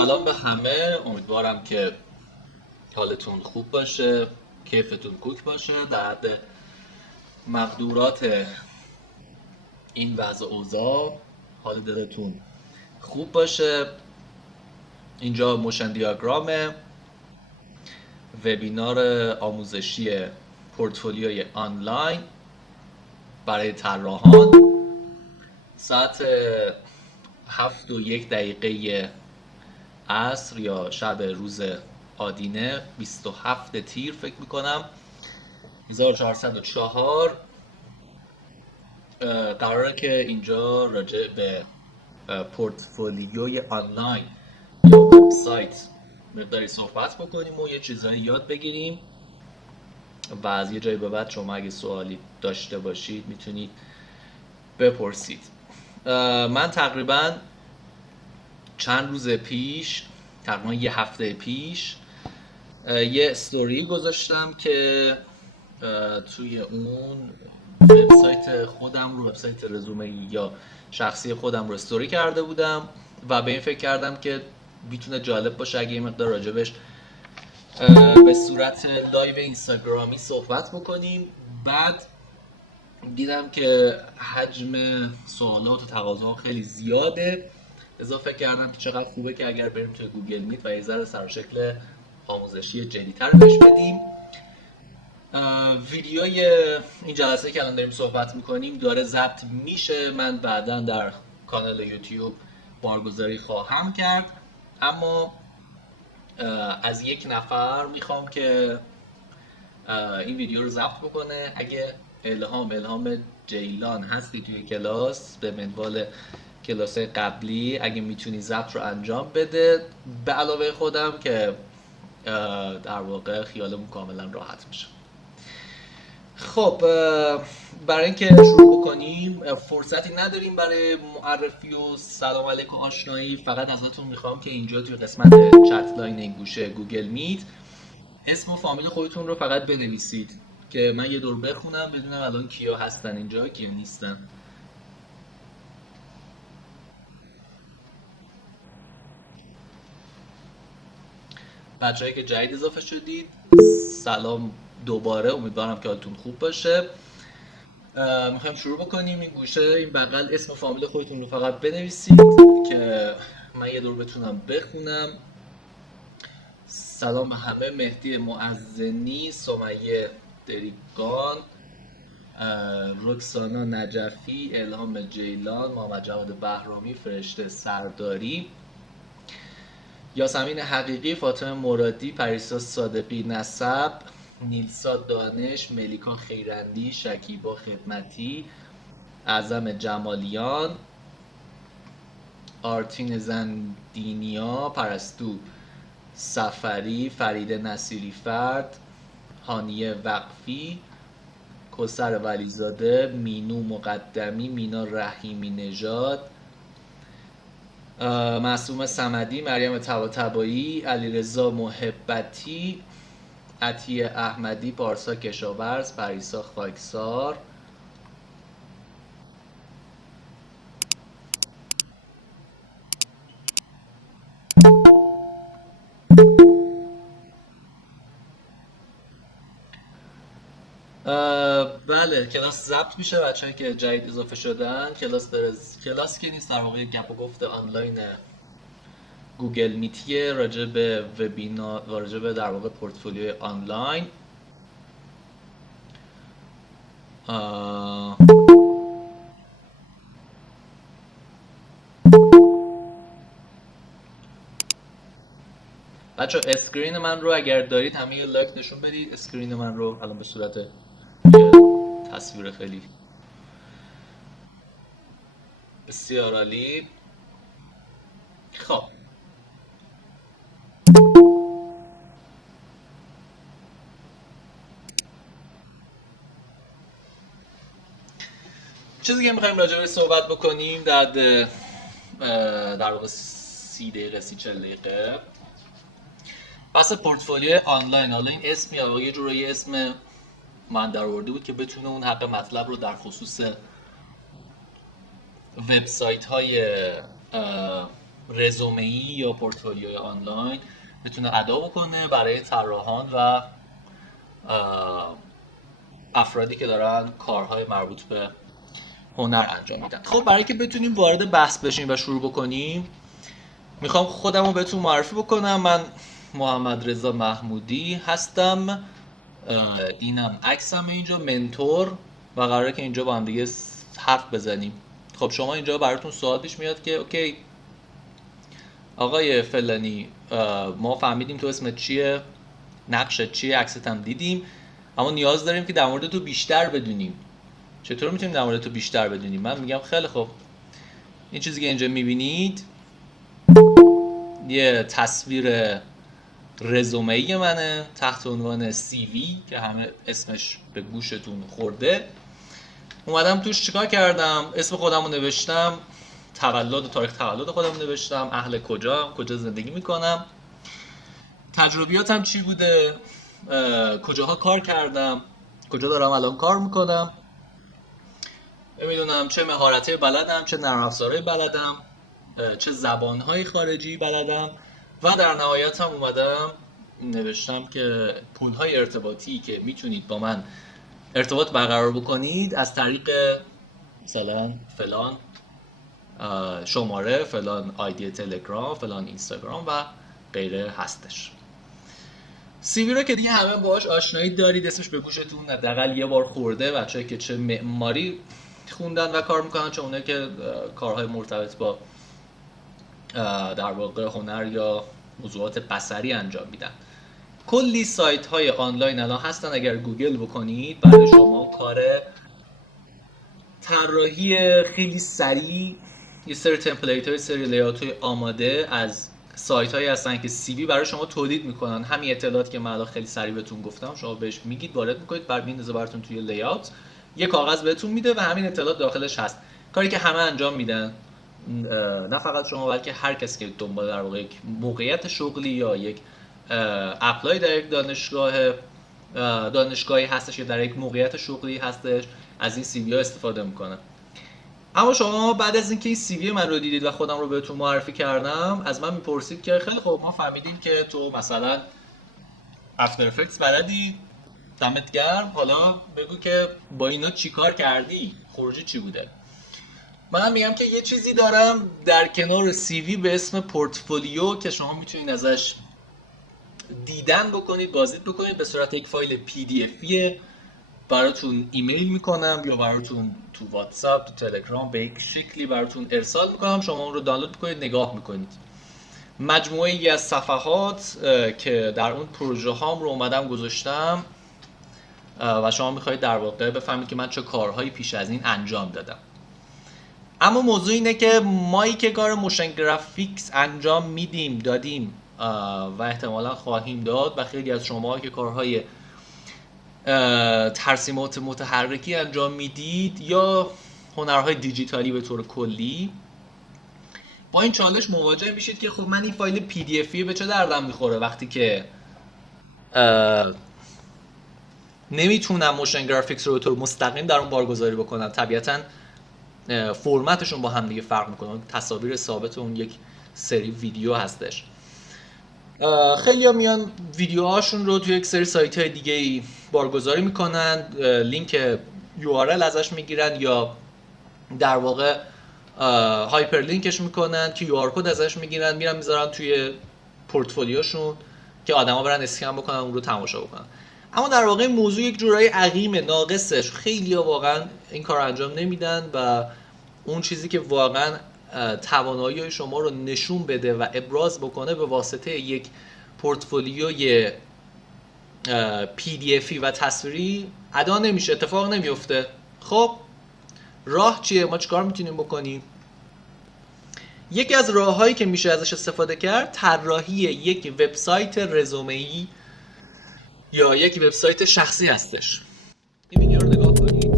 سلام به همه، امیدوارم که حالتون خوب باشه، کیفتون کوک باشه، در حد مقدورات این وضع اوضاع حال دلتون خوب باشه. اینجا موشن دیاگرام وبینار آموزشی پورتفولیوی آنلاین برای طراحان. ساعت 7:01 عصر یا شب روز آدینه 27 تیر فکر میکنم 1404 قراره که اینجا راجع به پورتفولیوی آنلاین یا وبسایت مقداری صحبت بکنیم و یه چیزایی یاد بگیریم و از یه جایی به بعد شما اگه سوالی داشته باشید میتونید بپرسید. من تقریبا چند روز پیش، تقریبا یه هفته پیش یه استوری گذاشتم که توی اون وبسایت خودم رو، وبسایت رزومه یا شخصی خودم رو استوری کرده بودم و به این فکر کردم که میتونه جالب باشه اگه یه مقدار راجبش به صورت لایو اینستاگرامی صحبت بکنیم. بعد دیدم که حجم سوالات و تقاضاها خیلی زیاده، اضافه کردم که چقدر خوبه که اگر بریم توی گوگل میت و یه ذره سر و شکل آموزشی جدی‌تر بهش بدیم. ویدیوی این جلسه که الان داریم صحبت میکنیم داره ضبط میشه، من بعداً در کانال یوتیوب بارگذاری خواهم کرد، اما از یک نفر میخوام که این ویدیو رو ضبط بکنه. اگه الهام جیلان هستی توی کلاس به منوال کلاس قبلی، اگه میتونی ضبط رو انجام بده به علاوه خودم که در واقع خیالمون کاملا راحت میشه. خب برای اینکه شروع بکنیم فرصتی نداریم برای معرفی و سلام علیکم آشنایی. فقط ازتون میخوام که اینجا توی قسمت چت لاین این گوشه گوگل میت اسم و فامیل خودتون رو فقط بنویسید که من یه دور بخونم بدونم الان کیا هستن اینجا کیا نیستن. بچه‌هایی که جدید اضافه شدید سلام دوباره، امیدوارم که حالتون خوب باشه. میخوایم شروع بکنیم. این گوشه این بغل اسم و فامیل خودتون رو فقط بنویسید که من یه دور بتونم بخونم. سلام به همه: مهدی معزنی، سمیه دریگان، رکسانا نجفی، الهام جیلان، محمد جواد بهرامی، فرشته سرداری، یاسمین حقیقی، فاطمه مرادی، پریسا صادقی نسب، نیلسا دانش، ملیکا خیرندی، شکیبا خدمتی، اعظم جمالیان، آرتین زندینیا، پرستو سفری، فریده نصیری فرد، هانیه وقفی، کوثر ولیزاده، مینو مقدمی، مینا رحیمی نژاد، معصومه صمدی، مریم طباطبایی، علیرضا محبتی، عطیه احمدی، پارسا کشاورز، پریسا خاکسار، بله کلاس ضبط میشه. بچه‌ای که جدید اضافه شدن کلاس که نیست، در واقع گپ و گفت آنلاین گوگل میتیه راجع به وبینار، راجع به در واقع پورتفولیوی آنلاین. بچه اسکرین من رو اگر دارید همه یه لایک نشون بدید. اسکرین من رو الان به صورت یه تصویر خیلی بسیار عالی. خب چیزی که میخوایم راجع بهش صحبت بکنیم در واقع 30 دقیقه 30-40 دقیقه بحث پورتفولیوی آنلاین. حالا این اسم یا یه جورایی اسم من در آورده بود که بتونه اون حق مطلب رو در خصوص وبسایت های رزومه‌ای یا پورتفولیوی آنلاین بتونه ادا بکنه برای طراحان و افرادی که دارن کارهای مربوط به هنر انجام میدن. خب برای که بتونیم وارد بحث بشیم و شروع بکنیم، میخوام خودم رو بهتون معرفی بکنم. من محمد رضا محمودی هستم، اینم عکسم اینجا، منتور، و قراره که اینجا با هم دیگه حرف بزنیم. خب شما اینجا براتون سوال پیش میاد که اوکی آقای فلانی، ما فهمیدیم تو اسمت چیه، نقشت چیه، عکست هم دیدیم، اما نیاز داریم که در مورد تو بیشتر بدونیم. چطور میتونیم در مورد تو بیشتر بدونیم؟ من میگم خیلی خوب، این چیزی که اینجا میبینید یه تصویر رزومه‌ای منه تحت عنوان CV که همه اسمش به گوشتون خورده. اومدم توش چیکار کردم؟ اسم خودم رو نوشتم، تاریخ تولد خودم رو نوشتم، اهل کجا زندگی میکنم، تجربیاتم چی بوده، کجاها کار کردم، کجا دارم الان کار میکنم، نمیدونم چه مهارت‌های بلدم، چه نرم افزارهای بلدم، چه زبانهای خارجی بلدم، و در نهایت هم اومدم نوشتم که پولهای ارتباطی که میتونید با من ارتباط برقرار بکنید از طریق مثلا فلان شماره، فلان آیدی تلگرام، فلان اینستاگرام و غیره هستش. CV رو که دیگه همه باهاش آشنایی دارید، اسمش به گوشتون حداقل یه بار خورده. بچه‌ای که چه معماری خوندن و کار میکنن، چه اونایی که کارهای مرتبط با در واقع هنر یا موضوعات بصری انجام میدن. کلی سایت های آنلاین الان هستن، اگر گوگل بکنید برای شما کار طراحی خیلی سریع، یه سری تمپلیت های، سری لی‌آوت های آماده از سایت هایی هستن که CV برای شما تولید میکنن. همین اطلاعاتی که من الان خیلی سریع بهتون گفتم شما بهش میگید، وارد میکنید، بعد میندازه براتون توی لی‌آوت، یه کاغذ بهتون میده و همین اطلاعات داخلش هست. کاری که همه انجام میدن، نه فقط شما بلکه هر کسی که دنبال در واقع یک موقعیت شغلی یا یک اپلای در یک دانشگاهی هستش یا در یک موقعیت شغلی هستش، از این CV ها استفاده میکنه. اما شما بعد از اینکه این CV من رو دیدید و خودم رو بهتون معرفی کردم، از من میپرسید که خیلی خب ما فهمیدیم که تو مثلا افتر افکتس بلدی، دمت گرم، حالا بگو که با اینا چیکار کردی، خروجی چی بوده. من میگم که یه چیزی دارم در کنار CV به اسم پورتفولیو که شما میتونید ازش دیدن بکنید، بازدید بکنید، به صورت یک فایل PDFی براتون ایمیل میکنم یا براتون تو واتساپ، تو تلگرام به یک شکلی براتون ارسال میکنم، شما اون رو دانلود میکنید، نگاه میکنید. مجموعه ای از صفحات که در اون پروژه هام رو اومدم گذاشتم و شما میخواید در واقع بفهمید که من چه کارهایی پیش از این انجام دادم. اما موضوع اینه که مایی که کار موشن گرافیکس انجام دادیم و احتمالا خواهیم داد، و خیلی از شما که کارهای ترسیمات متحرکی انجام میدید یا هنرهای دیجیتالی به طور کلی، با این چالش مواجه میشید که خب من این فایل PDFی به چه دردم میخوره وقتی که نمیتونم موشن گرافیکس رو به طور مستقیم در اون بارگذاری بکنم. طبیعتاً فرمتشون با هم دیگه فرق میکنه، تصاویر ثابت اون یک سری ویدیو هستش. خیلی ها میان ویدیوهاشون رو توی یک سری سایت های دیگه ای بارگذاری میکنن، لینک URL ازش میگیرن یا در واقع هایپر لینکش میکنن که QR کد ازش میگیرن، میرن میذارن توی پورتفولیوشون که آدما برن اسکن بکنن اون رو تماشا بکنن. اما در واقع موضوع یک جورایی عقیمه، ناقصش. خیلی ها واقعا این کار انجام نمیدن و اون چیزی که واقعا توانایی شما رو نشون بده و ابراز بکنه به واسطه یک پورتفولیوی PDFی و تصویری ادا نمیشه، اتفاق نمیفته. خب راه چیه؟ ما چیکار میتونیم بکنیم؟ یکی از راههایی که میشه ازش استفاده کرد طراحی یک وبسایت رزومه‌ای یا یک وبسایت شخصی هستش. این ویدیو رو نگاه کنید.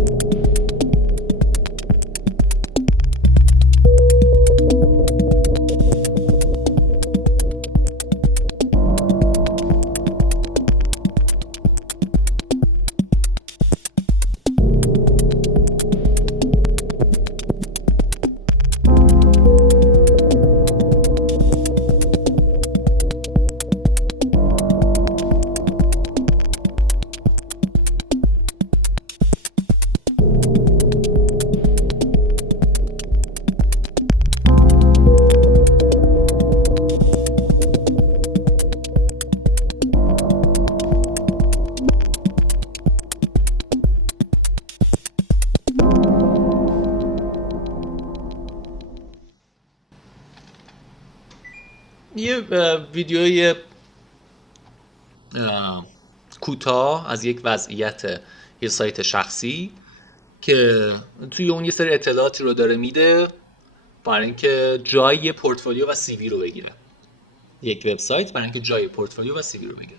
یه ویدیوی کوتاه از یک وضعیت یه سایت شخصی که توی اون یه سری اطلاعاتی رو داره میده برای اینکه جای پورتفولیو و سی وی رو بگیره. یک وبسایت برای اینکه جای پورتفولیو و سی وی رو بگیره.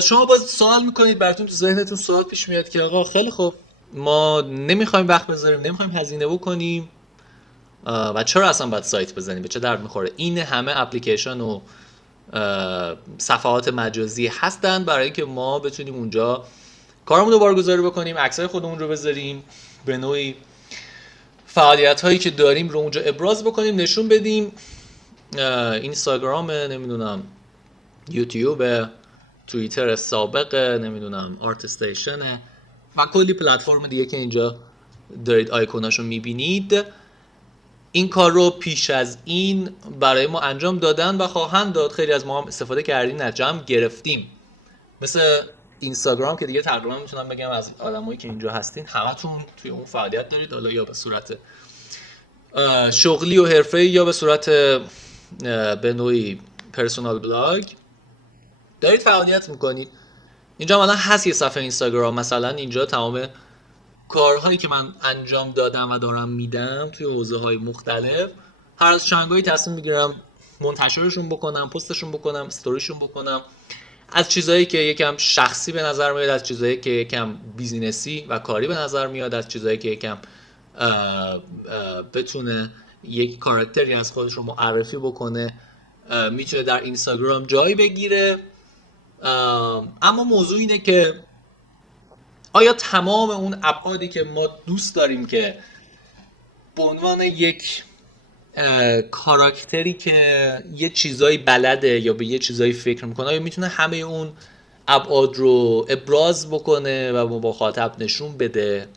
شما باز سوال میکنید، براتون تو ذهنتون سوال پیش میاد که آقا خیلی خوب، ما نمیخوایم وقت بذاریم، نمیخوایم هزینه بکنیم و چرا اصلا باید سایت بزنیم، به چه درد میخوره؟ این همه اپلیکیشن و صفحات مجازی هستن برای اینکه ما بتونیم اونجا کارمون رو بارگذاری بکنیم، عکسای خودمون رو بذاریم، به نوعی فعالیت هایی که داریم رو اونجا ابراز بکنیم، نشون بدیم. اینستاگرام، نمیدونم یوتیوب، توییتر سابق، نمیدونم آرت استیشن و کلی پلتفرم دیگه که اینجا دارید آیکوناشو میبینید، این کار رو پیش از این برای ما انجام دادن و خواهند داد. خیلی از ما هم استفاده کردیم، نتیجه هم گرفتیم. مثل اینستاگرام که دیگه تقریبا میتونم بگم از آدمایی که اینجا هستین همتون توی اون فعالیت دارید، حالا یا به صورت شغلی و حرفه‌ای یا به صورت به نوعی پرسونال بلاگ دارید فعالیت میکنید. اینجا مثلا هست یه صفحه اینستاگرام، مثلا اینجا تمام کارهایی که من انجام دادم و دارم میدم توی حوزه‌های مختلف، هر از چنگایی تصمیم میگیرم منتشرشون بکنم، پستشون بکنم، استوریشون بکنم، از چیزایی که یکم شخصی به نظر میاد، از چیزایی که یکم بیزینسی و کاری به نظر میاد، از چیزایی که یکم بتونه یک کاراکتری از خودش رو معرفی بکنه، میتونه در اینستاگرام جای بگیره. اما موضوع اینه که آیا تمام اون ابعادی که ما دوست داریم که به عنوان یک کاراکتری که یه چیزایی بلده یا به یه چیزایی فکر میکنه، آیا میتونه همه اون ابعاد رو ابراز بکنه و با مخاطب نشون بده؟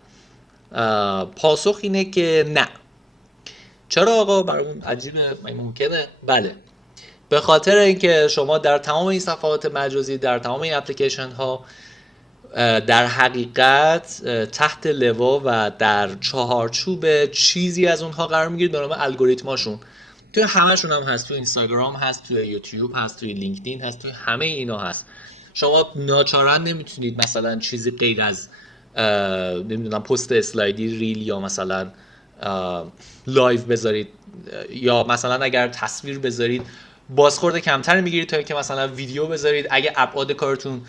پاسخ اینه که نه. چرا آقا؟ برامون عجیبه، ممکنه؟ بله، به خاطر اینکه شما در تمام این صفحات مجازی، در تمام این اپلیکیشن ها، در حقیقت تحت لوا و در چهارچوب چیزی از اونها قرار میگیرید به نام الگوریتماشون. توی همشون هم هست، توی اینستاگرام هست، توی یوتیوب هست، توی لینکدین هست، توی همه اینا هست. شما ناچارن نمیتونید مثلا چیزی غیر از نمیدونم پست اسلایدی، ریل یا مثلا لایو بذارید، یا مثلا اگر تصویر بذارید بازخورد کمتری میگیرید تا اینکه مثلا ویدیو بذارید. اگه ابعاد کارتون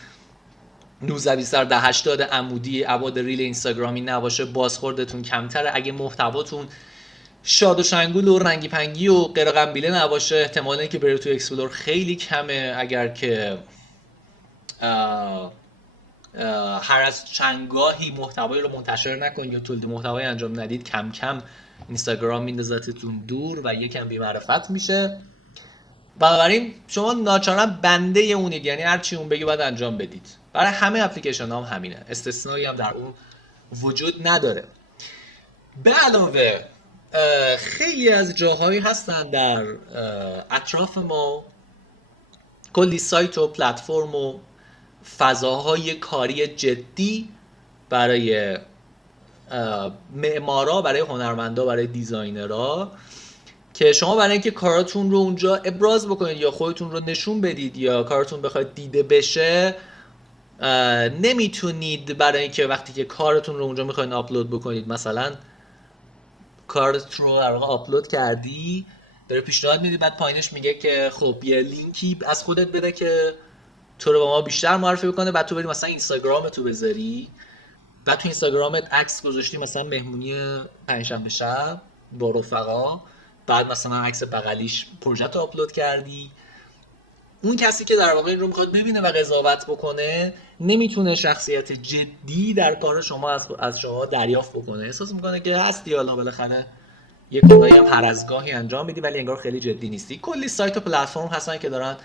19 20 در 80 عمودی، ابعاد ریل اینستاگرامی نباشه، بازخوردتون کمتره. اگه محتواتون شاد و شنگول و رنگی پنگی و غیر قنبیله نباشه، احتمال اینکه بره تو اکسپلور خیلی کمه. اگر که هر از چندگاهی محتوایی رو منتشر نکنید یا تولید محتوایی انجام ندید، کم کم اینستاگرام میندازتتون دور و یکم بی‌معرفت میشه. بنابراین شما ناچارن بنده اونید، یعنی هر چی اون بگه باید انجام بدید. برای همه اپلیکیشن هم همینه، استثنایی هم در اون وجود نداره. به علاوه خیلی از جاهایی هستن در اطراف ما، کلی سایت و پلتفرم و فضاهای کاری جدی برای معمارا، برای هنرمندا، برای دیزاینرها، که شما برای اینکه کاراتون رو اونجا ابراز بکنید یا خودتون رو نشون بدید یا کاراتون بخواید دیده بشه، نمیتونید. برای اینکه وقتی که کارتون رو اونجا میخواید آپلود بکنید، مثلا کارت رو در واقع آپلود کردی، داره پیشنهاد میده، بعد پایینش میگه که خب یه لینکی از خودت بده که تو رو با ما بیشتر معرفی بکنه، بعد تو بری مثلا اینستاگرام تو بذاری، بعد تو اینستاگرامت عکس گذاشتی مثلا مهمونی پنجشنبه شب با رفقا، بعد مثلا عکس بغلیش پروژه رو آپلود کردی. اون کسی که در واقع این رو میخواد ببینه و قضاوت بکنه نمیتونه شخصیت جدی در کار شما از شما دریافت بکنه. احساس میکنه که هستی، حالا بالاخره یه کارایی هم هر از گاهی انجام میدی ولی انگار خیلی جدی نیستی. کلی سایت و پلتفرم هستن که دارن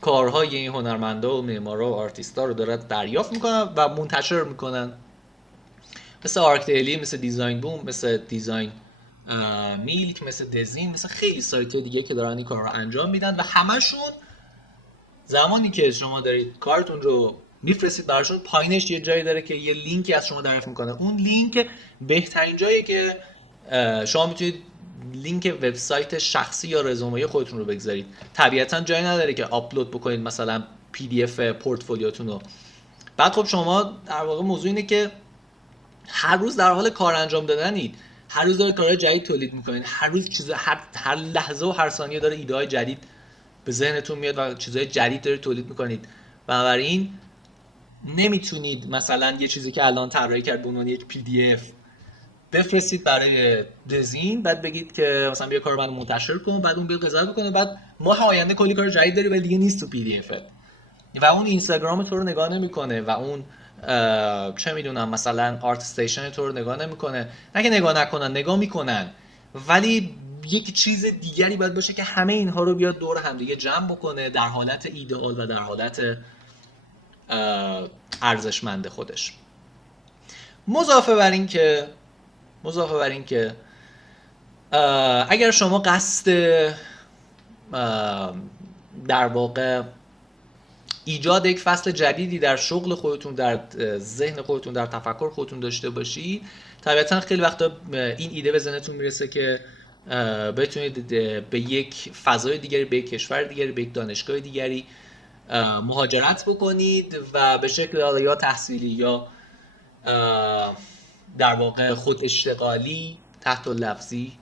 کارهای این هنرمندا و معمارا و آرتیستا رو دارن دریافت میکنن و منتشر میکنن، مثل آرکدیلی، مثل دیزاین بوم، مثل دیزاین میلک، مثل دزین، مثل خیلی سایت دیگه که دارن این کار رو انجام میدن و همشون زمانی که شما دارید کارتون رو میفرستید براشون، پایینش یه جایی داره که یه لینکی از شما دریافت میکنه. اون لینک بهترین جایی که شما میتونید لینک وبسایت شخصی یا رزومه خودتون رو بگذارید. طبیعتا جایی نداره که آپلود بکنید مثلا پی دی اف پورتفولیوتون رو. بعد خب شما در واقع موضوع اینه که هر روز در حال کار انجام دادنید، هر روز داره کارهای جدید تولید میکنید، هر روز هر لحظه و هر ثانیه داره ایده های جدید به ذهنتون میاد و چیزهای جدید داره تولید میکنید. بنابراین نمیتونید مثلا یه چیزی که الان طراحی کرد به عنوان یک پی دی اف بفرستید برای دزین، بعد بگید که مثلا بیا کارو من منتشر کن، بعد اون بیاد قضاوت بکنه، بعد ماه آینده کلی کار جدید داری ولی دیگه نیست تو پی دی اف و اون اینستاگرام تو رو نگاه نمیکنه و اون چه میدونم مثلا آرت استیشن تو رو نگاه نمیکنه. نه که نگاه نکنن، نگاه میکنن، ولی یک چیز دیگری باید باشه که همه اینها رو بیاد دور هم دیگه جمع بکنه در حالت ایدئال و در حالت ارزشمند خودش. مضافه بر این که اگر شما قصد در واقع ایجاد یک فصل جدیدی در شغل خودتون، در ذهن خودتون، در تفکر خودتون داشته باشی، طبیعتا خیلی وقتا این ایده به ذهنتون میرسه که بتونید به یک فضای دیگری، به یک کشور دیگری، به یک دانشگاه دیگری مهاجرت بکنید و به شکل یا تحصیلی یا در واقع خود اشتغالی تحت لفظی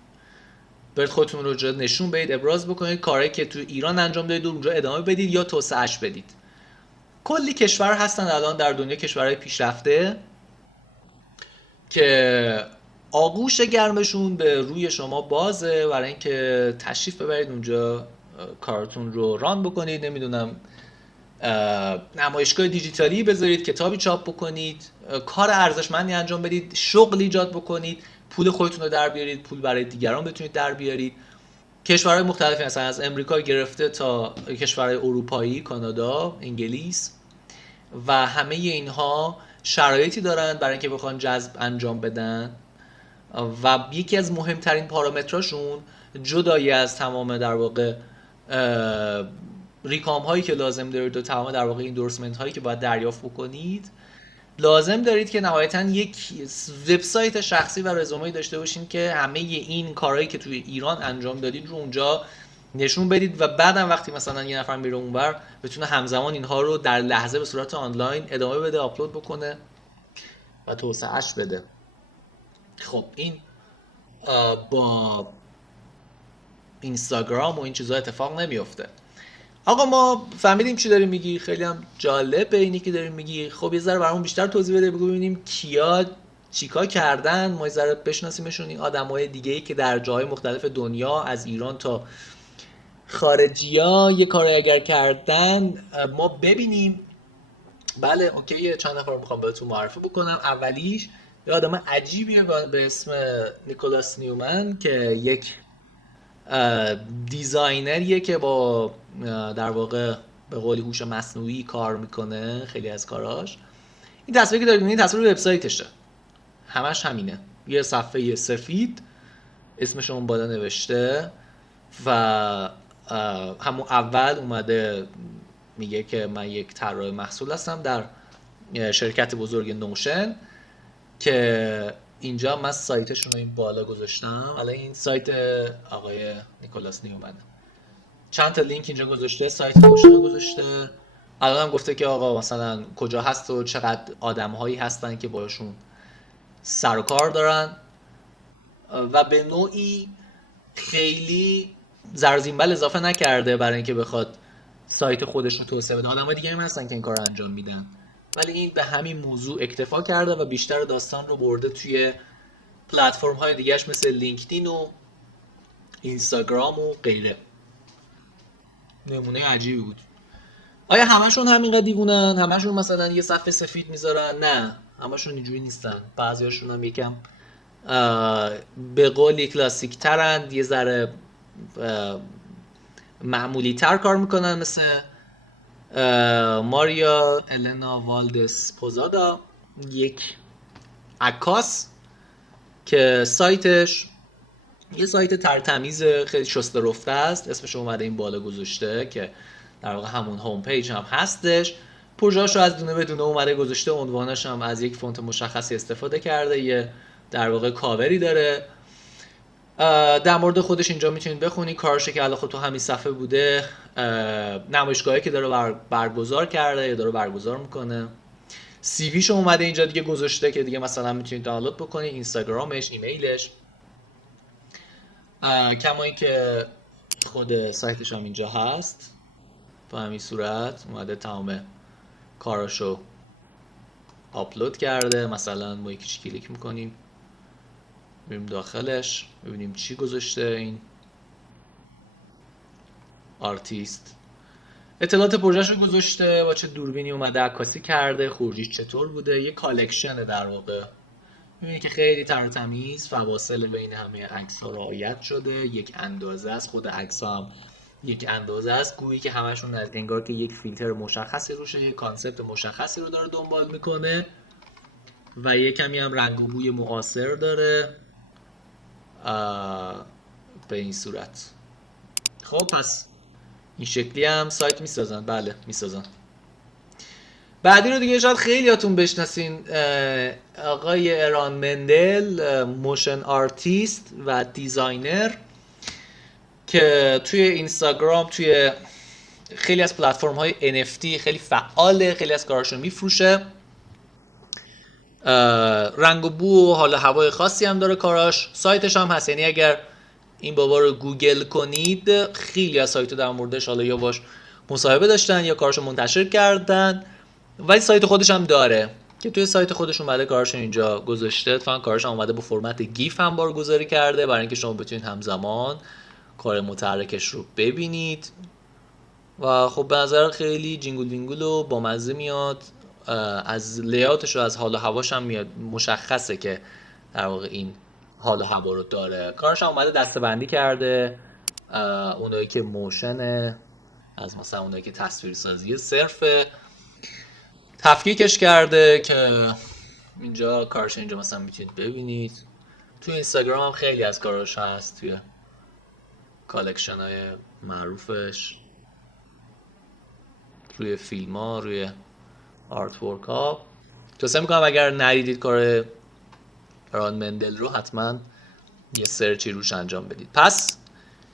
برید خودتون رو جا نشون بدید، ابراز بکنید، کارهایی که تو ایران انجام دادید اونجا ادامه بدید یا توسعهش بدید. کلی کشور هستن الان در دنیا، کشورهای پیشرفته که آغوش گرمشون به روی شما بازه برای اینکه تشریف ببرید اونجا، کارتون رو ران بکنید، نمیدونم نمایشگاه دیجیتالی بذارید، کتابی چاپ بکنید، کار ارزشمندی انجام بدید، شغل ایجاد بکنید، پول خودتون رو در بیارید، پول برای دیگران بتونید در بیارید. کشورهای مختلفی مثلا از امریکا گرفته تا کشورهای اروپایی، کانادا، انگلیس و همه اینها شرایطی دارن برای اینکه بخوان جذب انجام بدن و یکی از مهمترین پارامتراشون جدایی از تمام در واقع ریکام هایی که لازم دارید و تمام در واقع ایندورسمنت هایی که باید دریافت بکنید، لازم دارید که نهایتاً یک وبسایت شخصی و رزومه داشته باشین که همه این کارهایی که توی ایران انجام دادید رو اونجا نشون بدید و بعدم وقتی مثلا یه نفر میره اونور بتونه همزمان اینها رو در لحظه به صورت آنلاین ادامه بده، آپلود بکنه و توسعهش بده. خب این با اینستاگرام و این چیزا اتفاق نمیفته. آقا ما فهمیدیم چی داری میگی، خیلی هم جالب اینی که داری میگی. خب یه ذره برامون بیشتر توضیح بده، بگو ببینیم کیا چیکار کردن، ما یه ذره بشناسیمشون، این آدمای دیگه‌ای که در جاهای مختلف دنیا از ایران تا خارجی‌ها یه کاری اگر کردن ما ببینیم. بله اوکی، چند نفر میخوام بهتون معرفی بکنم. اولیش یه آدم عجیبیه به اسم نیکولاس نیومن که یک دیزاینریه که با در واقع به قولی هوش مصنوعی کار میکنه. خیلی از کاراش، این تصویری که دارید می‌بینید تصویر وبسایتشه، همش همینه، یه صفحه سفید اسمش اون بالا نوشته و همون اول اومده میگه که من یک طراح محصول هستم در شرکت بزرگ نوشن، که اینجا من سایتشون رو این بالا گذاشتم. حالا این سایت آقای نیکولاس نیومن، چند تا لینک اینجا گذاشته، سایت نوشن رو گذاشته. الان هم گفته که آقا مثلا کجا هست و چقدر آدم هایی هستن که باشون سر و کار دارن و به نوعی خیلی زرزینبل اضافه نکرده برای اینکه بخواد سایت خودش رو توسعه بده. آدمای دیگه هم هستن که این کار رو انجام میدن، ولی این به همین موضوع اکتفا کرده و بیشتر داستان رو برده توی پلتفرم های دیگهش مثل لینکدین و اینستاگرام و غیره. نمونه عجیبی بود. آیا همشون همینقدر دیوونن؟ همشون مثلا یه صفحه سفید میذارن؟ نه، همشون اینجوری نیستن. بعضیاشون هم یکم به قولی کلاسیک ترند، یه ذره معمولی تر کار میکنن، مثل ماریا النا والدس پوزادا، یک عکاس که سایتش یه سایت ترتمیز خیلی شسته رفته است، اسمش اومده این بالا گذاشته که در واقع همون هوم پیج هم هستش. پروژه‌اشو از دونه به دونه اومده گذاشته، عنوانش هم از یک فونت مشخصی استفاده کرده، یه در واقع کاوری داره در مورد خودش اینجا میتونید بخونید کارش که الان تو همین صفحه بوده، نمایشگاهی که داره برگزار کرده یا داره برگزار میکنه. سی ویشو اومده اینجا دیگه گذاشته که دیگه مثلا میتونید دانلود بکنید، اینستاگرامش، ایمیلش. کما اینکه خود سایتش هم اینجا هست. به همین صورت اومده تمام کاراشو آپلود کرده. مثلا ما یکیش کلیک میکنیم بریم داخلش ببینیم چی گذاشته این آرتیست. اطلاعات پروژهش رو گذاشته، با چه دوربینی اومده عکاسی کرده، خروجیش چطور بوده، یه کالکشن در واقع. میبینی که خیلی تر و تمیز، فواصل بین همه عکس ها رعایت شده، یک اندازه است، خود عکس ها هم یک اندازه است، گویی که همشون انگار که یک فیلتر مشخصی روشه، یک کانسپت مشخصی رو داره دنبال میکنه و یک کمی هم رنگ و بوی معاصر داره. به این صورت. خب پس این شکلی هم سایت میسازن. بله میسازن. بعدی رو دیگه شاید خیلیاتون بشناسین، آقای اران مندل، موشن آرتیست و دیزاینر که توی اینستاگرام، توی خیلی از پلتفرم های NFT خیلی فعاله، خیلی از کاراشو میفروشه. رنگ و بو و حال هوای خاصی هم داره کاراش. سایتش هم هست، یعنی اگر این بابا رو گوگل کنید خیلی از سایت در موردش حالا یا باش مصاحبه داشتن یا کارشو منتشر کردن، ولی سایت خودش هم داره که توی سایت خودش اومده کارش اینجا گذاشته. فقط کارش هم اومده با فرمت گیف هم بارگذاری کرده برای اینکه شما بتونید همزمان کار متحرکش رو ببینید و خب به نظر خیلی جینگل وینگل و بامزه میاد. از لیاتش و از حال و هواش هم میاد، مشخصه که در واقع این حال و هوا رو داره. کارش هم اومده دسته‌بندی کرده، اونایی که موشنه از مثلا اونایی که تصویرسازی صرفه تفکیکش کرده که اینجا کارش اینجا مثلا میتونید ببینید. توی اینستاگرام هم خیلی از کاراش هست، توی کالکشن های معروفش، روی فیلم ها، روی آرت ورک ها. توصیه میکنم اگر ندیدید کار اران مندل رو حتما یه سرچی روش انجام بدید. پس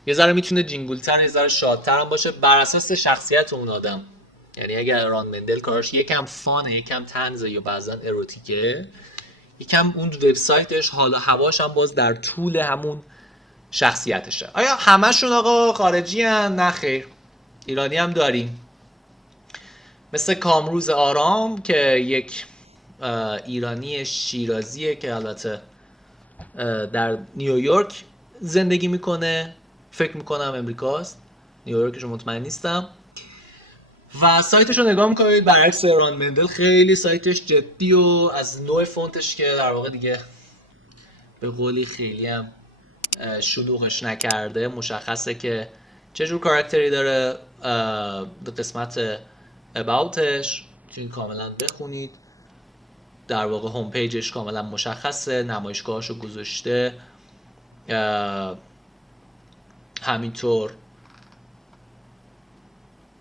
یه ذره میتونه جینگولتر، یه ذره شادتر هم باشه بر اساس شخصیت اون آدم. یعنی اگر اران مندل کاراش یکم فانه، یکم طنزه یا بعضا اروتیکه، یکم اون وبسایتش حال و هواش هم باز در طول همون شخصیتشه. آیا همشون آقا خارجی هن؟ نه خیر، ایرانی هم داریم، مثل کامروز آرام که یک ایرانی شیرازیه که البته در نیویورک زندگی میکنه، فکر میکنم امریکاست، نیویورکش رو مطمئن نیستم. و سایتش رو نگاه میکنید برعکس اران مندل خیلی سایتش جدی و از نوع فونتش که در واقع دیگه به قولی خیلی هم شلوغش نکرده، مشخصه که چه جور کاراکتری داره. به قسمت اباوتش میتونید کاملا بخونید، در واقع هوم پیجش کاملا مشخصه، نمایشگاهاشو گذاشته، همینطور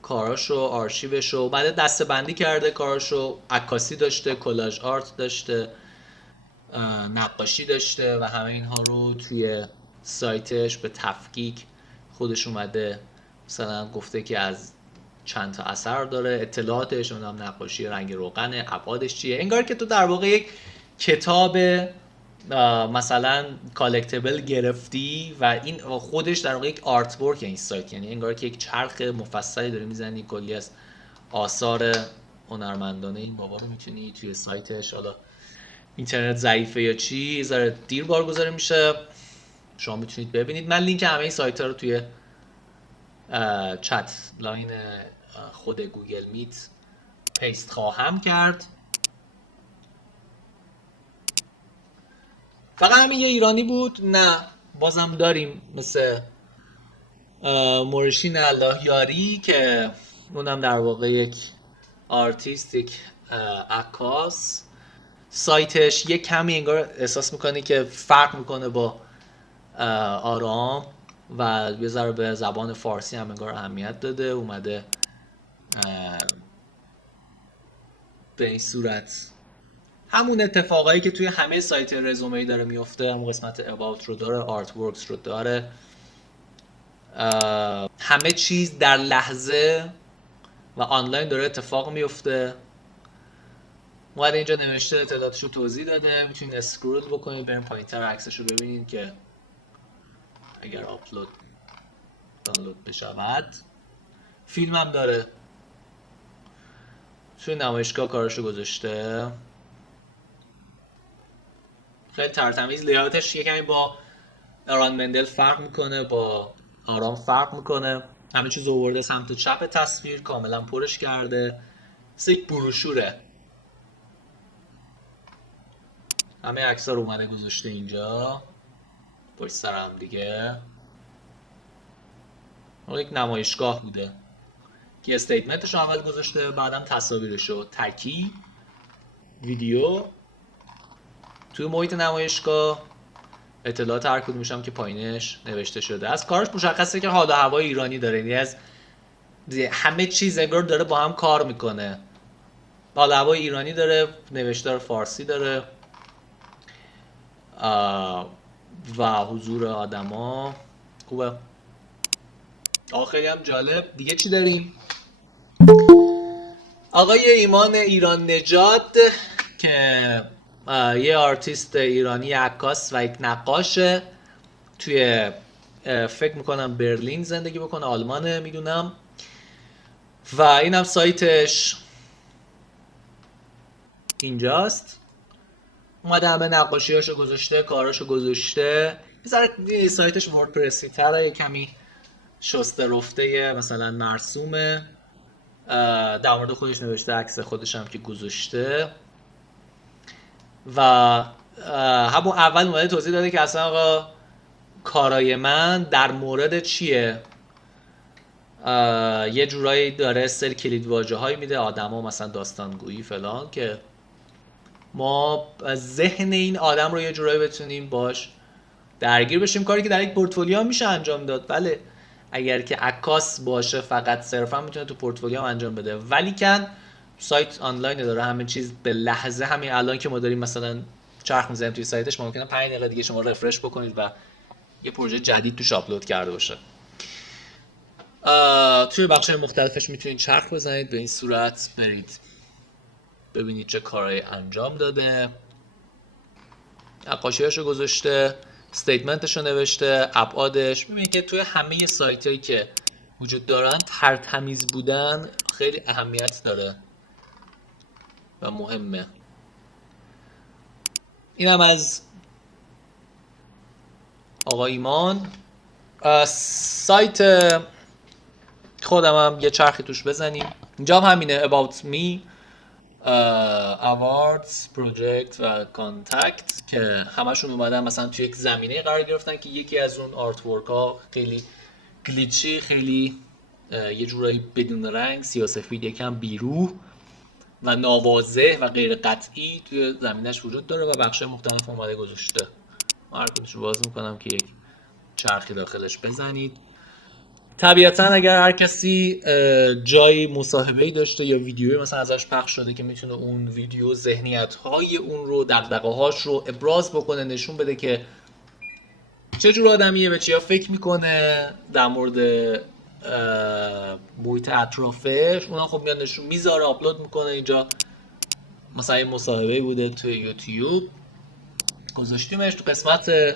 کاراشو، آرشیوشو بعد دسته بندی کرده، کاراشو عکاسی داشته، کلاژ آرت داشته، نقاشی داشته و همه اینها رو توی سایتش به تفکیک خودش اومده مثلا گفته که از چند تا اثر داره، اطلاعاتش، اونم نقاشی رنگ روغنه، ابعادش چیه. انگار که تو در واقع یک کتاب مثلا کالکتبل گرفتی و این خودش در واقع یک آرت ورک این سایت، یعنی انگار که یک چرخ مفصلی داره میزنی، کلی از آثار هنرمندانه این بابا رو میتونی توی سایتش، حالا اینترنت ضعیفه یا چی ذره دیر بارگذاری میشه، شما میتونید ببینید. من لینک همه این سایت ها رو توی چت لاین خود گوگل میت پیست خواهم کرد. فقط همین یه ایرانی بود؟ نه، بازم داریم مثل مورشین الله یاری که اونم در واقع یک آرتیست، یک عکاس. سایتش یک کمی انگار احساس میکنی که فرق میکنه با آرام و یه ذره به زبان فارسی هم انگار اهمیت داده، اومده به این صورت همون اتفاقایی که توی همه سایت رزومه داره میفته، همون قسمت about رو داره، آرت ورکس رو داره، همه چیز در لحظه و آنلاین داره اتفاق میفته. اومده اینجا نوشته اطلاعاتش رو توضیح داده، میتونید اسکرول بکنید بریم پایینتر عکسش رو ببینید که اگر آپلود دانلود بشود. فیلم هم داره، توی نمایشگاه کاراشو گذاشته، خیلی ترتمیز. لیاقتش یکمی با اران مندل فرق میکنه، با آرام فرق میکنه. همه چیز آورده سمت چپ تصویر، کاملا پرش کرده، مثل یک بروشوره. همه عکس‌ها رو اومده گذاشته اینجا پشت سر هم دیگه. یک نمایشگاه بوده که استیتمنتش رو اول گذاشته، بعدم تصاویرش رو تکی ویدیو توی محیط نمایشگاه، اطلاعات هر کدومش هم که پایینش نوشته شده. از کارش مشخصه که حال و هوای ایرانی داره، یعنی از همه چیز انگار داره با هم کار میکنه. حال و هوای ایرانی داره، نوشتار فارسی داره و حضور آدما خوبه. خیلی هم جالب. دیگه چی داریم؟ آقای ایمان ایران نژاد که یه آرتیست ایرانی، عکاس و یک نقاشه، توی فکر میکنم برلین زندگی بکنه، آلمانه میدونم. و این هم سایتش اینجاست. اومده همه نقاشیاشو گذاشته، کاراشو گذاشته. بذاره سایتش وردپرسی تره، یه کمی شسته رفته، مثلا مرسومه. در مورد خودش نوشته، عکس خودش هم که گذاشته. و همون اول اومده توضیح داده که اصلا آقا کارای من در مورد چیه. یه جورایی داره سر کلید واژه هایی میده آدما، مثلا داستانگویی فلان، که ما ذهن این آدم رو یه جورایی بتونیم باش درگیر بشیم. کاری که در یک پورتفولیو میشه انجام داد. بله اگر که عکاس باشه فقط صرفا میتونه تو پورتفولیو انجام بده، ولی کن سایت آنلاین داره، همه چیز به لحظه. همین الان که ما داریم مثلا چرخ میزنیم توی سایتش، ممکنه 5 دقیقه دیگه شما رفرش بکنید و یه پروژه جدید توش آپلود کرده باشه. توی بخش‌های مختلفش میتونید چرخ بزنید، به این صورت برید ببینید چه کارهایی انجام داده. نقاشیاشو گذاشته، استیتمنتشو نوشته، ابعادش. ببینید که توی همه سایتایی که وجود دارن ترتمیز بودن خیلی اهمیت داره و مهمه. اینم از آقا ایمان. سایت خودم هم یه چرخی توش بزنیم. اینجا هم همینه، about me، awards، project و contact، که همشون اومدن مثلا توی یک زمینه قرار گرفتن که یکی از اون آرت ورک ها خیلی گلیچی، خیلی یه جورایی بدون رنگ، سیاه‌سفید، یکم بیروح و ناواضح و غیر قطعی توی زمینش وجود داره و بخش مختلف اومده گذاشته. هر کدومش رو باز میکنم که یک چرخی داخلش بزنید. طبیعتا اگر هر کسی جایی مصاحبه‌ای داشته یا ویدیویی مثلا ازش پخش شده که میتونه اون ویدیو ذهنیت‌های اون رو، دغدغه‌هاش رو ابراز بکنه، نشون بده که چه جور آدمیه، به چیا فکر میکنه در مورد محیط اطرافش، اونا خب میاد نشون میذاره، آپلود میکنه. اینجا مثلا یه مصاحبه‌ای بوده توی یوتیوب، گذاشتیمش تو قسمت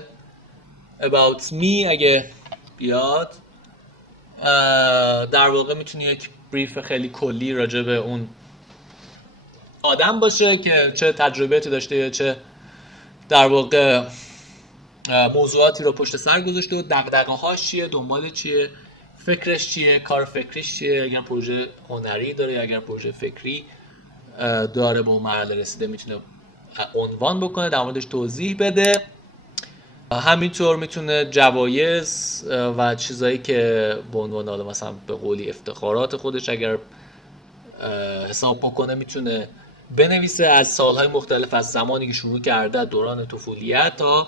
about me. اگه بیاد در واقع میتونی یک بریف خیلی کلی راجع به اون آدم باشه که چه تجربیاتی داشته یا چه در واقع موضوعاتی رو پشت سر گذاشته و دغدغه‌هاش چیه، دنبال چیه، فکرش چیه، کار فکریش چیه، اگر پروژه هنری داره یا اگر پروژه فکری داره به اون مرحله رسیده میتونه عنوان بکنه، در موردش توضیح بده. همینطور میتونه جوایز و چیزایی که به عنوان حالا مثلا به قولی افتخارات خودش اگر حساب بکنه میتونه بنویسه، از سالهای مختلف، از زمانی که شروع کرده، دوران طفولیت تا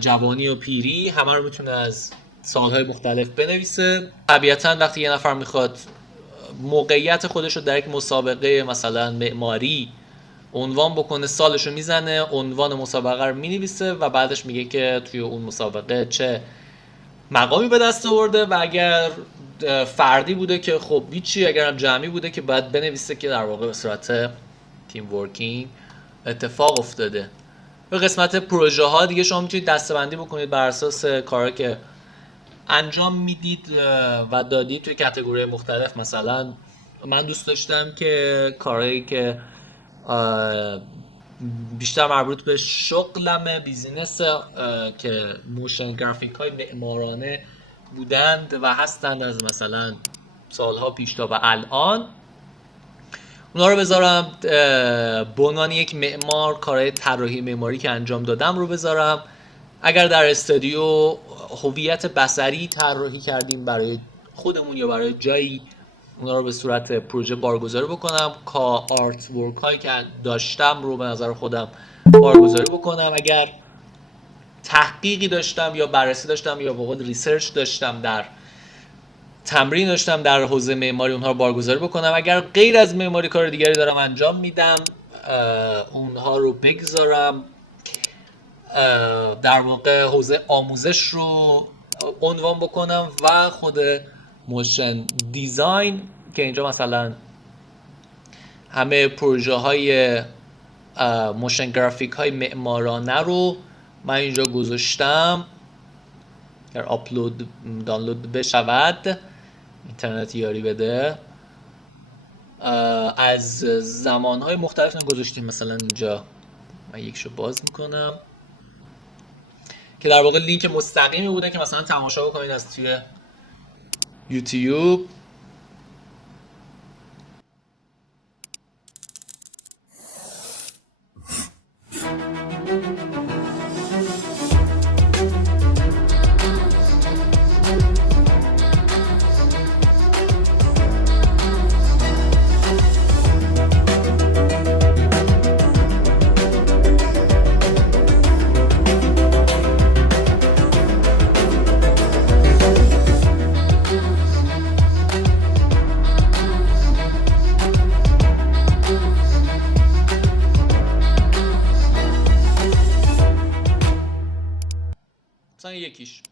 جوانی و پیری، همه رو میتونه از سالهای مختلف بنویسه. طبیعتا وقتی یه نفر میخواد موقعیت خودش رو در یک مسابقه مثلا معماری عنوان بکنه، سالشو میزنه، عنوان مسابقه رو مینویسه و بعدش میگه که توی اون مسابقه چه مقامی به دست آورده و اگر فردی بوده که خب هیچی، اگر هم جمعی بوده که باید بنویسه که در واقع به صورت تیم ورکینگ اتفاق افتاده. به قسمت پروژه ها دیگه شما میتونید دسته‌بندی بکنید بر اساس کارهایی که انجام میدید و دادید توی کاتگوری مختلف. مثلا من دوست داشتم که کارهایی که بیشتر مربوط به شغلم بیزینس که موشن گرافیک های معمارانه بودند و هستند از مثلا سالها پیش تا به الان، اونا رو بذارم به عنوان یک معمار کارهای طراحی معماری که انجام دادم رو بذارم. اگر در استودیو هویت بصری طراحی کردیم برای خودمون یا برای جایی، اونا رو به صورت پروژه بارگذاری بکنم. آرت ورک هایی که داشتم رو به نظر خودم بارگذاری بکنم. اگر تحقیقی داشتم یا بررسی داشتم یا واقعا ریسرچ داشتم، در تمرین داشتم در حوزه معماری، اونها رو بارگذاری بکنم. اگر غیر از معماری کار دیگری دارم انجام میدم، اونها رو بگذارم. در واقع حوزه آموزش رو عنوان بکنم و خود موشن دیزاین که اینجا مثلا همه پروژه های موشن گرافیک های معمارانه رو من اینجا گذاشتم. اگر آپلود دانلود بشود، اینترنت یاری بده، از زمانهای مختلف گذاشتیم. مثلا اینجا من یکشو باز میکنم که در واقع لینک مستقیمی بوده که مثلا تماشا بکنید از توی یوتیوب. یکیش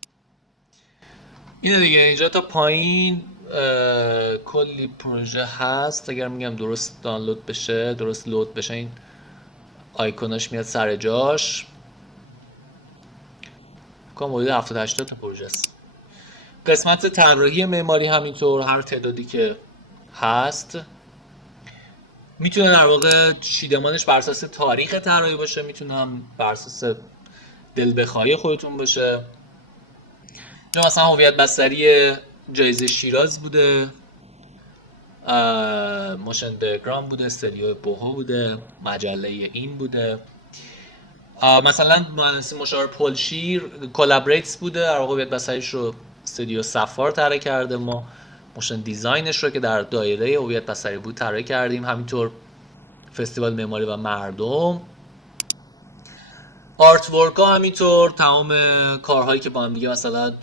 اینه دیگه. اینجا تا پایین کلی پروژه هست. اگر میگم درست دانلود بشه، درست لود بشه، این آیکوناش میاد سر جاش. کام حدود 70-80 تا پروژه است. قسمت طراحی معماری همینطور هر تعدادی که هست میتونه در واقع چیدمانش بر اساس تاریخ طراحی باشه، میتونه بر اساس دل بخواهی خودتون باشه. یا مثلا هویت بصری جایزه شیراز بوده، موشن دیاگرام بوده، استودیو بوها بوده، مجله این بوده. مثلا مهندسی مشاور پلشیر کلابریتس بوده، در واقع هویت بصریش رو استودیو صفار طراحی کرده. ما موشن دیزاینش رو که در دایره هویت بصری بود طراحی کردیم. همینطور فستیوال معماری و مردم. آرت ورک ها همینطور تمام کارهایی که با هم دیگه مثلا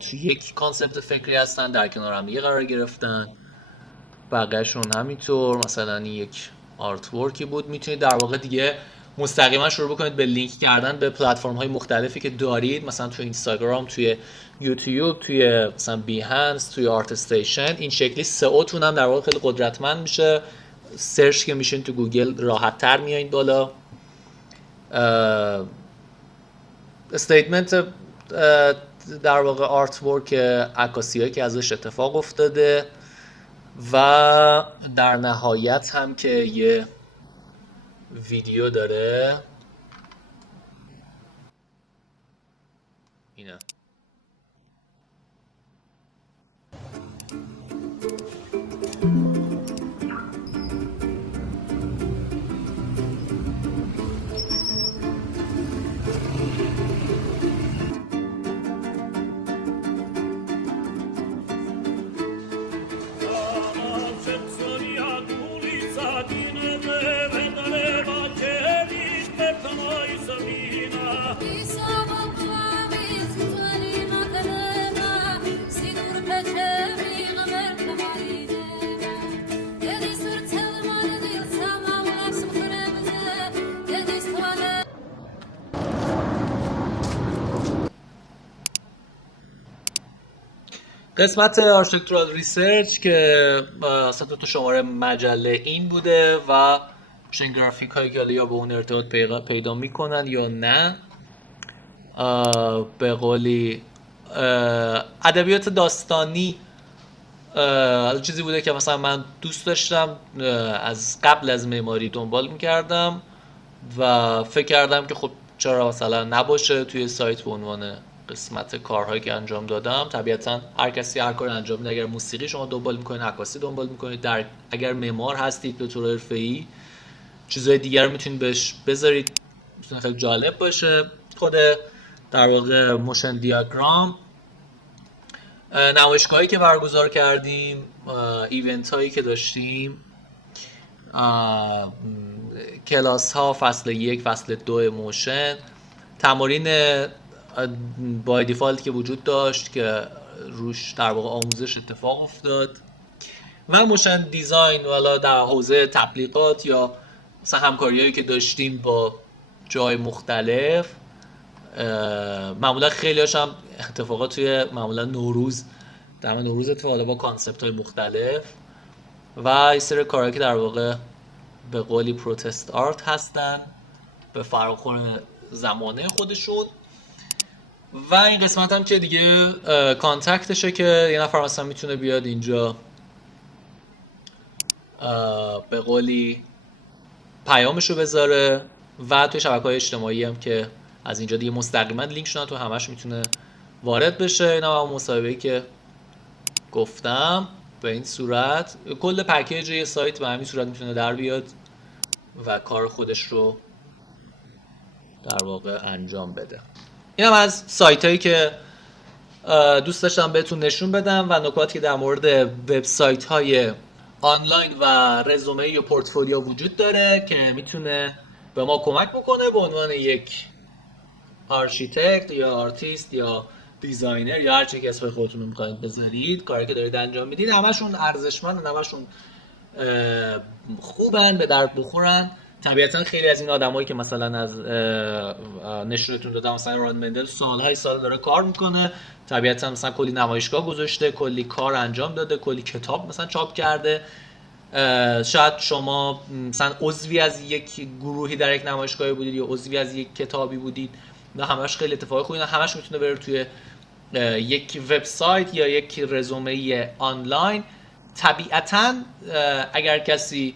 توی یک کانسپت فکری هستن در کنار هم دیگه قرار گرفتن. بقیه‌شون همینطور. مثلا این یک آرت ورکی بود. میتونید در واقع دیگه مستقیما شروع بکنید به لینک کردن به پلتفرم های مختلفی که دارید، مثلا توی اینستاگرام، توی یوتیوب، توی مثلا بیهانس، توی آرت استیشن. این شکلی سئو تون هم در واقع خیلی قدرتمند میشه. سرچ که میشین تو گوگل راحت تر میایین بالا. استیتمنت در واقع آرت ورک عکاسیایی که ازش اتفاق افتاده و در نهایت هم که یه ویدیو داره. اینه. قسمت آرشیتکتورال ریسرچ که اصلا تو شماره مجله این بوده و این گرافیک هایی که یا به اون ارتباط پیدا میکنن یا نه. به قولی ادبیات داستانی چیزی بوده که مثلا من دوست داشتم، از قبل از معماری دنبال میکردم و فکر کردم که خب چرا مثلا نباشه توی سایت به عنوان قسمت کارهایی که انجام دادم. طبیعتا هر کسی هر کاری انجام میده. اگر موسیقی شما دنبال میکنید، عکاسی دنبال میکنید، اگر معمار هستید به طور حرفه‌ای، چیزهای دیگر رو میتونید بهش بذارید، میتونه خیلی جالب باشه. خود در واقع موشن دیاگرام، نمایشگاهی که برگزار کردیم، ایونت هایی که داشتیم، کلاس ها، فصل 1 فصل 2 موشن، تمارین بای دیفالت که وجود داشت که روش در واقع آموزش اتفاق افتاد، و موشن دیزاین والا در حوزه تبلیغات یا مثلا همکاریایی که داشتیم با جای مختلف. معمولا خیلی هاشم اتفاقات توی معمولا نوروز، در نوروز اتفاقات با کانسپت های مختلف و یه سری کارهایی که در واقع به قولی پروتست آرت هستن به فراخور زمانه خودشون. و این قسمت هم که دیگه کانتکتشه که یه نفر مثلا میتونه بیاد اینجا به قولی پیامشو بذاره و توی شبکه‌های اجتماعی هم که از اینجا دیگه مستقیما لینک شدن تو همش میتونه وارد بشه. اینا هم مصاحبه‌ای که گفتم به این صورت کل پکیج یه سایت به همین صورت میتونه در بیاد و کار خودش رو در واقع انجام بده. این هم از سایت هایی که دوست داشتم بهتون نشون بدم و نکاتی که در مورد وبسایت های آنلاین و رزومه یا پورتفولیو وجود داره که میتونه به ما کمک بکنه به عنوان یک آرشیتکت یا آرتیست یا دیزاینر یا هر چی که اسم خودتون رو میخواید بذارید، کاری که دارید انجام میدید همشون ارزشمند، همشون خوبن، به درد بخورن. طبیعتا خیلی از این آدمایی که مثلا از نشونتون دادم، مثلا ران مندل سالهای سال داره کار میکنه، طبیعتا مثلا کلی نمایشگاه گذاشته، کلی کار انجام داده، کلی کتاب مثلا چاپ کرده. شاید شما مثلا عضوی از یک گروهی در یک نمایشگاهی بودید یا عضوی از یک کتابی بودید، نه همش خیلی اتفاقی خوبی، نه همش میتونه بره توی یک وبسایت یا یک رزومه آنلاین. طبیعتا اگر کسی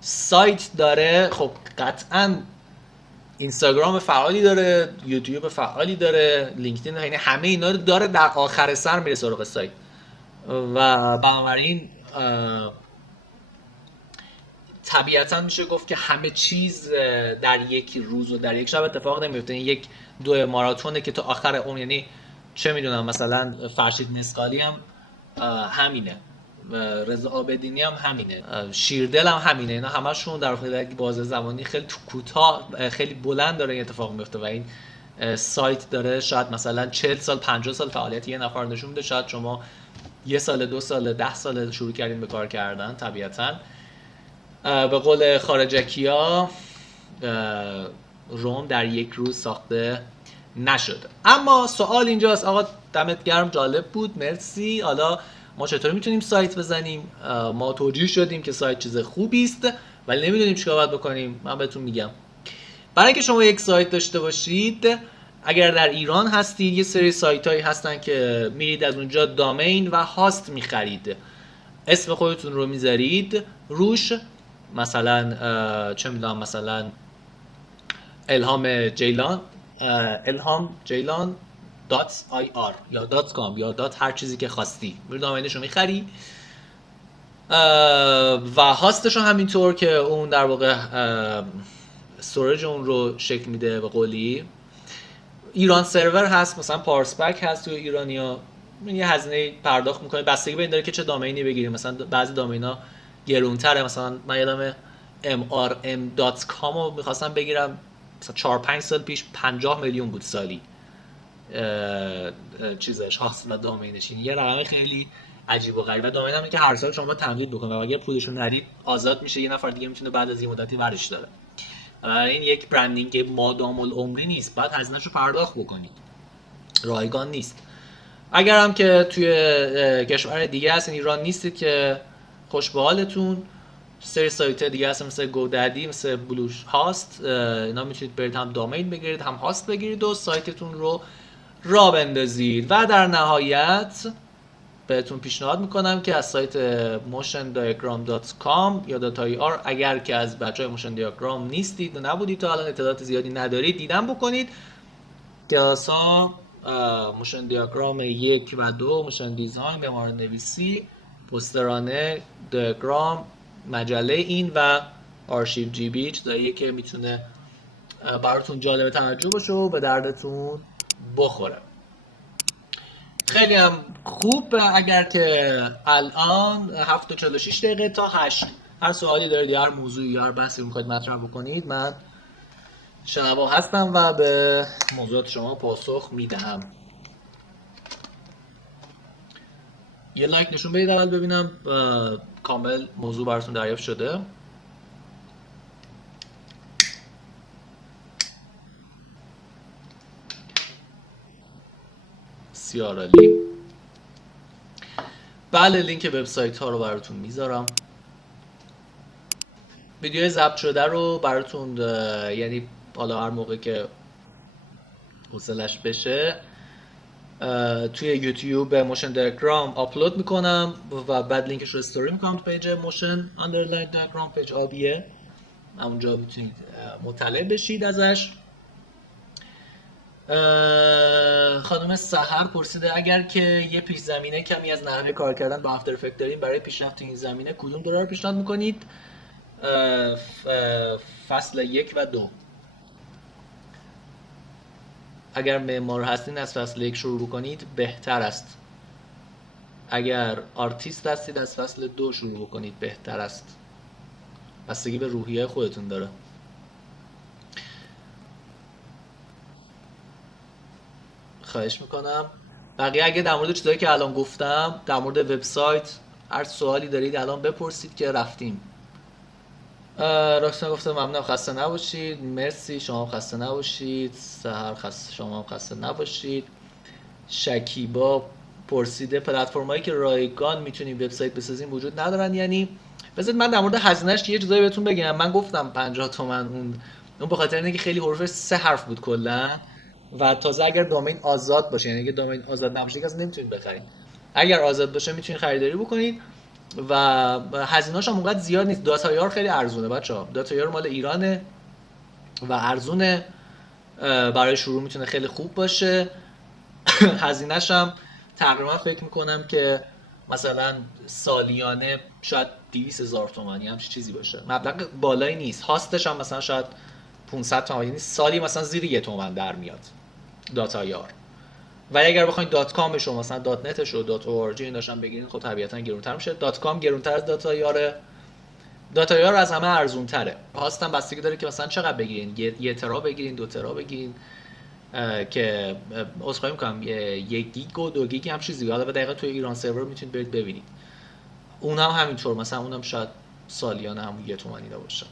سایت داره، خب قطعا اینستاگرام فعالی داره، یوتیوب فعالی داره، لینکدین، یعنی همه اینا رو داره، در آخر سر میره سراغ سایت و بنابراین طبیعتا میشه گفت که همه چیز در یک روز و در یک شب اتفاق نمیفته. یک دو ماراتونه که تا آخر اون، یعنی چه میدونم مثلا فرشید مسقالی هم همینه، رضا آبدینی هم همینه، شیردل هم همینه، اینا همشون در واقع یک بازه زمانی خیلی کوتاه خیلی بلند داره این اتفاق میفته و این سایت داره شاید مثلا 40 سال 50 سال فعالیت یه نفر نشون میده، شاید شما 1 سال 2 سال 10 سال شروع کردین به کار کردن. طبیعتا به قول خارجکیا روم در یک روز ساخته نشده. اما سوال اینجاست، آقا دمت گرم، جالب بود، مرسی، حالا ما چطوری میتونیم سایت بزنیم؟ ما توجیه شدیم که سایت چیز خوبی است ولی نمیدونیم چیکار باید بکنیم. من بهتون میگم، برای اینکه شما یک سایت داشته باشید، اگر در ایران هستید، یه سری سایت هایی هستن که میرید از اونجا دامین و هاست میخرید، اسم خودتون رو میذارید روش، مثلا چه میدونم مثلا الهام جیلان .ir یا .com یا هر چیزی که خواستی، میری دامینش رو میخری و هاستش هم همینطور که اون در واقع استوریج اون رو شکل میده. به قولی ایران سرور هست، مثلا پارسپک هست تو ایرانیا، یه هزینه پرداخت میکنه، بستگی به این داره که چه دامینی بگیریم. مثلا بعضی دامینا گرونتره، مثلا من یادم mrm.com رو میخواستم بگیرم مثلا 4-5 سال پیش 50 میلیون بود سالی چیزش هاست و دامینش، یه رقم خیلی عجیب و غریبه. دامین هم که هر سال شما تمدید بکنه و اگر پولشو ندید آزاد میشه، یه نفر دیگه میتونه بعد از این مدتی ورش داره. این یک برندینگ مادام العمری نیست، بعد هزینه‌شو پرداخت بکنید، رایگان نیست. اگر هم که توی کشور دیگه هستین، ایران نیستید که خوش به حالتون، سری سایت دیگه هست مثل گوددی، مثل بلوش هاست، اینا میتونید برید هم دامین بگیرید هم هاست بگیرید و سایتتون رو راه بندازید. و در نهایت بهتون پیشنهاد میکنم که از سایت motiondiagram.com یا .ir اگر که از بچهای موشن دیاگرام نیستید و نبودید تا الان، اطلاعات زیادی ندارید، دیدن بکنید. کلاس‌ها موشن دیاگرام 1 و 2، موشن دیزاین، معماری نویسی، پوسترانه، دیاگرام، مجله این و آرشیو جی بی، چیزاییه که میتونه براتون جالب توجه باشه و به دردتون بخوره. خیلی هم خوب. اگر که الان 7:46 دقیقه تا 8 هر سوالی دارید یا هر موضوعی یا هر بحثی میخواید مطرح بکنید، من شنوا هستم و به موضوعات شما پاسخ میدهم. یه لایک نشون بدید اول ببینم کامل موضوع براتون دریافت شده. بسیار عالی. بله، لینک وبسایت ها رو براتون میذارم. ویدیو ضبط شده رو براتون یعنی حالا هر موقع که حوصلش بشه توی یوتیوب موشن دیاگرام آپلود میکنم و بعد لینکش رو استوری میکنم تو پیج موشن اندرلاین دیاگرام، پیج آبیه، اونجا میتونید مطلع بشید ازش. خانم سحر پرسیده اگر که یه پیش زمینه کمی از نحوه کار کردن با افتر افکت داریم، برای پیشرفت این زمینه کدوم دوره رو پیشنهاد میکنید؟ فصل 1 و 2. اگر معمار هستین از فصل 1 شروع بکنید بهتر است. اگر آرتیست هستید از فصل 2 شروع بکنید بهتر است. بستگی به روحیه خودتون داره. خواهش میکنم. بقیه اگه در مورد چیزایی که الان گفتم، در مورد وبسایت هر سوالی دارید الان بپرسید که رفتیم. راکسان گفته ممنون، خسته نباشید. مرسی، شما خسته نباشید. سحر شما خسته نباشید. شکیبا پرسیده پلتفرمایی که رایگان میتونیم وبسایت بسازیم وجود ندارن یعنی؟ بذارید من در مورد هزینه‌اش یه چیزایی بهتون بگم. من گفتم 50 تومن، اون به خاطر اینه که خیلی حروفش 3 حرف بود کلا و تازه اگر دامین آزاد باشه، یعنی اگه دامین آزاد نباشه دیگه اصلا نمیتونید بخرید. اگر آزاد باشه میتونید خریداری بکنید و هزینه‌اش هم اونقدر زیاد نیست. داتایار خیلی ارزونه بچه‌ها. داتایار مال ایرانه و ارزونه، برای شروع میتونه خیلی خوب باشه. هزینه‌ش هم تقریبا فکر میکنم که مثلا سالیانه شاید 200,000 تومان یا همچین چیزی باشه. مبلغ بالایی نیست. هاستش هم مثلا شاید 500 تومان، یعنی سالی مثلا زیر 1 تومن در میاد داتایار. ولی اگر بخواید دات کامش رو مثلا دات نتش و دات اورج این داشتن بگیرین خب طبیعتا گرونتر میشه. دات کام گرونتر از داتایاره. داتایار از همه ارزون تره. هاست هم بستگی داره که مثلا چقدر بگیرین، 1 ترا بگیرین، 2 ترا بگیرین که عذرخواهی میکنم 1 گیگ و 2 گیگ هم چیزی. حالا دقیقا توی ایران سرور میتونید برید ببینید. اون هم همینطور، مثلا اونم شاید سالیانه هم 1 تومانی باشه.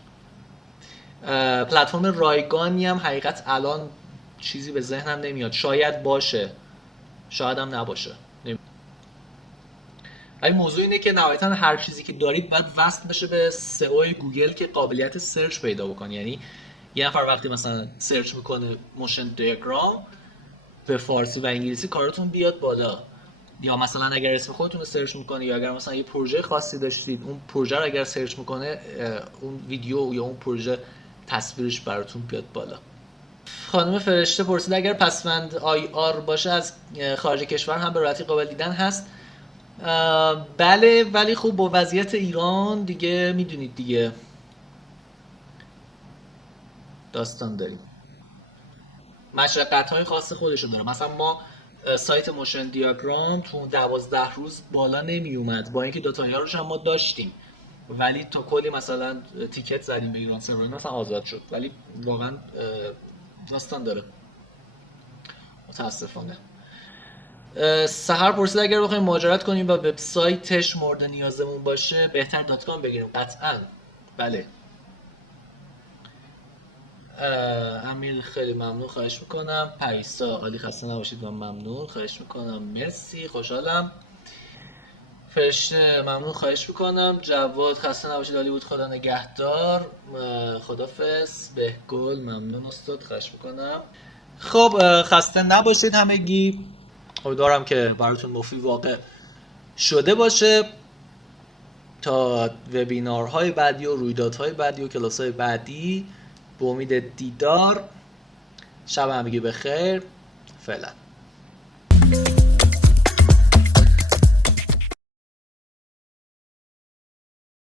پلتفرم رایگانی هم حقیقت الان چیزی به ذهنم نمیاد. شاید باشه، شاید هم نباشه. ولی موضوع اینه که نهایتا هر چیزی که دارید باید وصل بشه به سئو گوگل که قابلیت سرچ پیدا بکنه. یعنی یه نفر وقتی مثلا سرچ میکنه موشن دیاگرام به فارسی و انگلیسی کارتون بیاد بالا. یا مثلا اگر اسم خودتون رو سرچ میکنه یا اگر مثلا یه پروژه خاصی داشتید اون پروژه رو اگر سرچ میکنه اون ویدیو یا اون پروژه تصویرش براتون بیاد بالا. خانم فرشته پرسید اگر پسوند آی آر باشه از خارج کشور هم به راحتی قابل دیدن هست؟ بله، ولی خب با وضعیت ایران دیگه میدونید دیگه داستان داریم. مشقت‌های خاص خودشو داره. مثلا ما سایت موشن دیاگرام تو 12 روز بالا نمی اومد با اینکه داتایارش هم ما داشتیم، ولی تا کلی مثلا تیکت زدیم به ایران سرور مثلا آزاد شد. ولی واقعا داستان داره متاسفانه. سحر پرسید اگر بخوایم مهاجرت کنیم و وبسایتش مورد نیازمون باشه بهتر دات کام بگیریم؟ قطعا بله. امیر خیلی ممنون، خواهش میکنم. پریسا عالی، خسته نباشید و ممنون، خواهش میکنم، مرسی، خوشحالم. فرشته ممنون، خواهش میکنم. جواد خسته نباشید، عالی بود، خدا نگهدار. خدافظ. بهگل ممنون استاد، خواهش میکنم. خب خسته نباشید همگی، امیدوارم که براتون مفید واقع شده باشه. تا وبینارهای بعدی و رویدادهای بعدی و کلاس‌های بعدی، به امید دیدار. شب همگی بخیر. فعلا